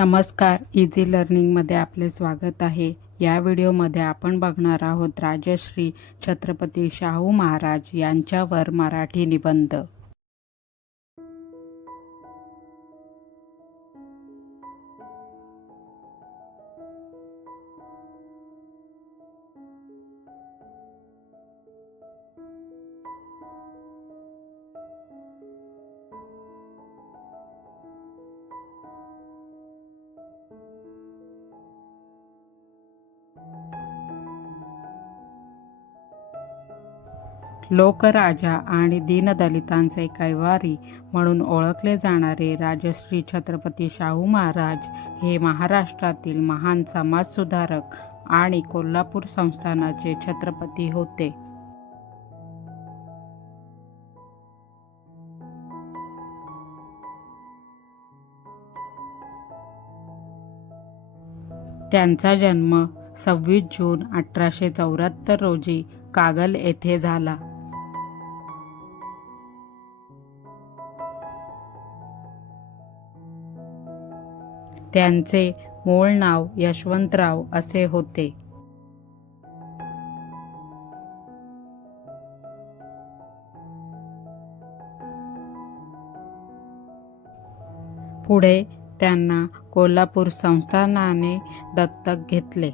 नमस्कार, इझी लर्निंगमध्ये आपले स्वागत आहे। या व्हिडिओमध्ये आपण बघणार आहोत राजश्री छत्रपती शाहू महाराज यांच्यावर मराठी निबंध। लोकराजा आणि दीनदलितांचे कैवारी म्हणून ओळखले जाणारे राजश्री छत्रपती शाहू महाराज हे महाराष्ट्रातील महान समाजसुधारक आणि कोल्हापूर संस्थानाचे छत्रपती होते। त्यांचा जन्म 26 जून 1874 रोजी कागल येथे झाला। त्यांचे मूळ नाव यशवंतराव असे होते। पुढे त्यांना कोल्हापूर संस्थानाने दत्तक घेतले।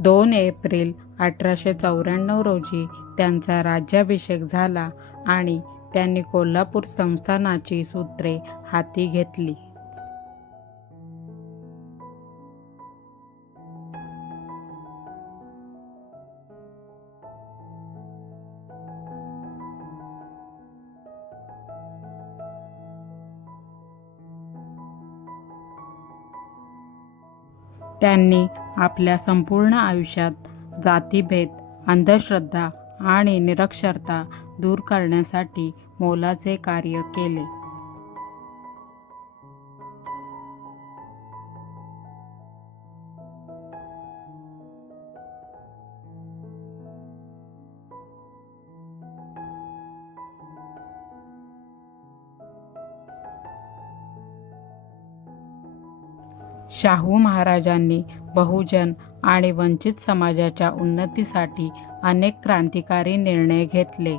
दोन एप्रिल 1894 रोजी त्यांचा राज्याभिषेक झाला आणि त्यांनी कोल्हापूर संस्थानाची सूत्रे हाती घेतली। त्यांनी आपल्या संपूर्ण आयुष्यात जातीभेद, अंधश्रद्धा आणि निरक्षरता दूर करण्यासाठी मोलाचे कार्य केले। शाहू महाराजांनी बहुजन आणि वंचित समाजाच्या उन्नतीसाठी अनेक क्रांतिकारी निर्णय घेतले।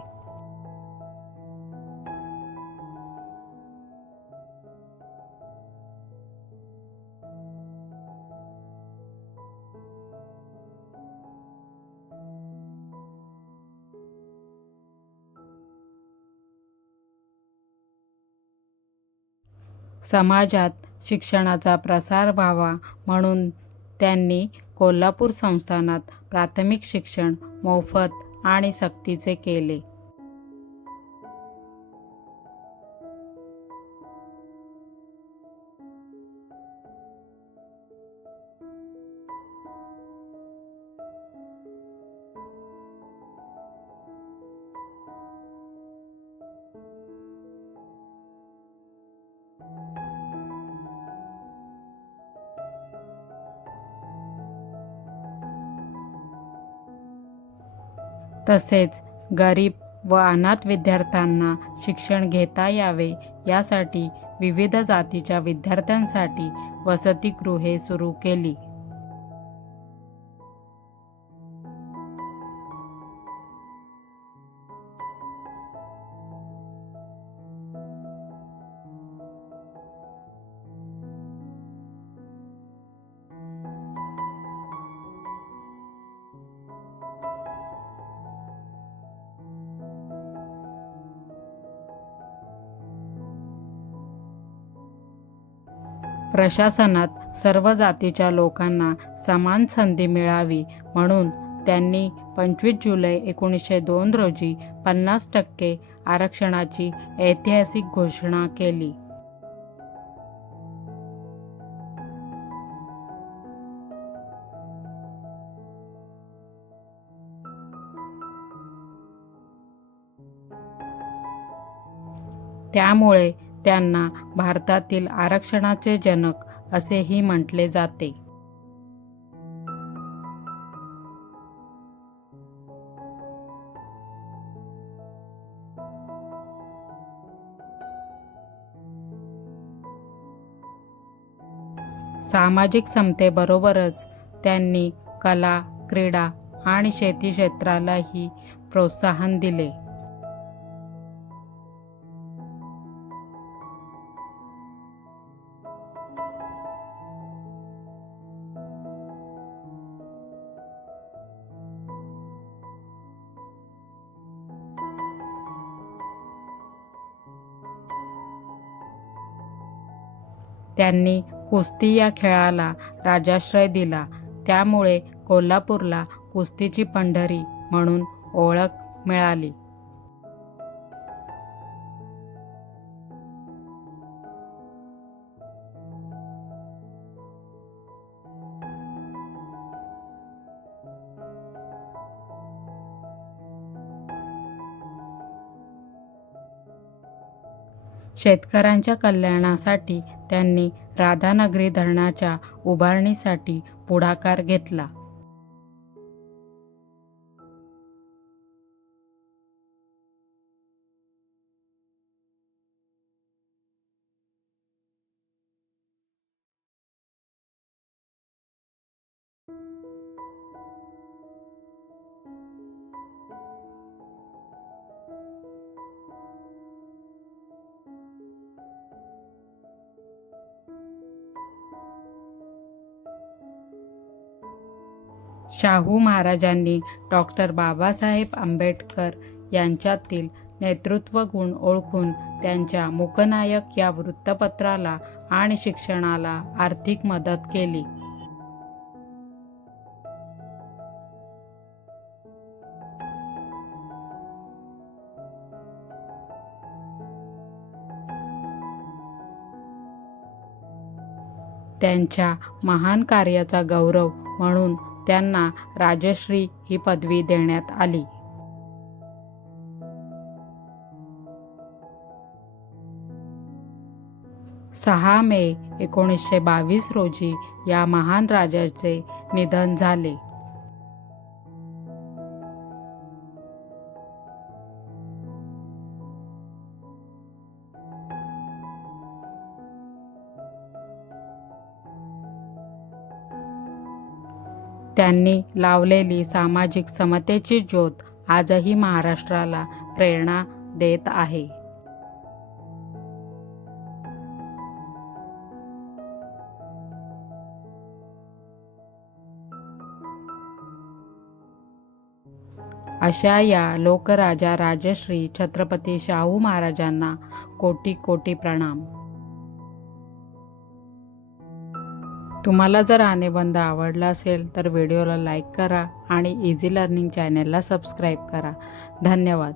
समाजात शिक्षणाचा प्रसार व्हावा म्हणून त्यांनी कोल्हापूर संस्थानात प्राथमिक शिक्षण मोफत आणि सक्तीचे केले। तसेच गरीब व अनाथ विद्यार्थ्यांना शिक्षण घेता यावे यासाठी विविध जातीच्या विद्यार्थ्यांसाठी वसतिगृहे सुरू केली। प्रशासनात सर्व जातीच्या लोकांना समान संधी मिळावी म्हणून त्यांनी 25 जुलै 1902 रोजी 50% आरक्षणाची ऐतिहासिक घोषणा केली। त्यामुळे त्यांना भारतातील आरक्षणाचे जनक असेही म्हटले जाते. सामाजिक समतेबरोबरच त्यांनी कला, क्रीडा आणि शेती क्षेत्रालाही प्रोत्साहन दिले. त्यांनी कुस्ती या खेळाला राजाश्रय दिला. त्यामुळे कोल्हापूरला कुस्तीची पंढरी म्हणून ओळख मिळाली. शेतकऱ्यांच्या कल्याणासाठी त्यांनी राधानगरी धरणाच्या उभारणीसाठी पुढाकार घेतला. शाहू महाराजांनी डॉक्टर बाबासाहेब आंबेडकर यांच्यातील नेतृत्व गुण ओळखून त्यांच्या मूकनायक या वृत्तपत्राला आणि शिक्षणाला आर्थिक मदत केली. त्यांच्या महान कार्याचा गौरव म्हणून त्यांना राजश्री ही पदवी देण्यात आली. सहा मे 1922 रोजी या महान राजाचे निधन झाले. त्यांनी लावलेली सामाजिक समतेची ज्योत आजही महाराष्ट्राला प्रेरणा देत आहे. अशा या लोकराजा राजश्री छत्रपती शाहू महाराजांना कोटी कोटी प्रणाम. तुम्हाला जर हा निबंध आवडला असेल तर व्हिडिओला लाईक करा आणि इझी लर्निंग चॅनेलला सबस्क्राईब करा. धन्यवाद.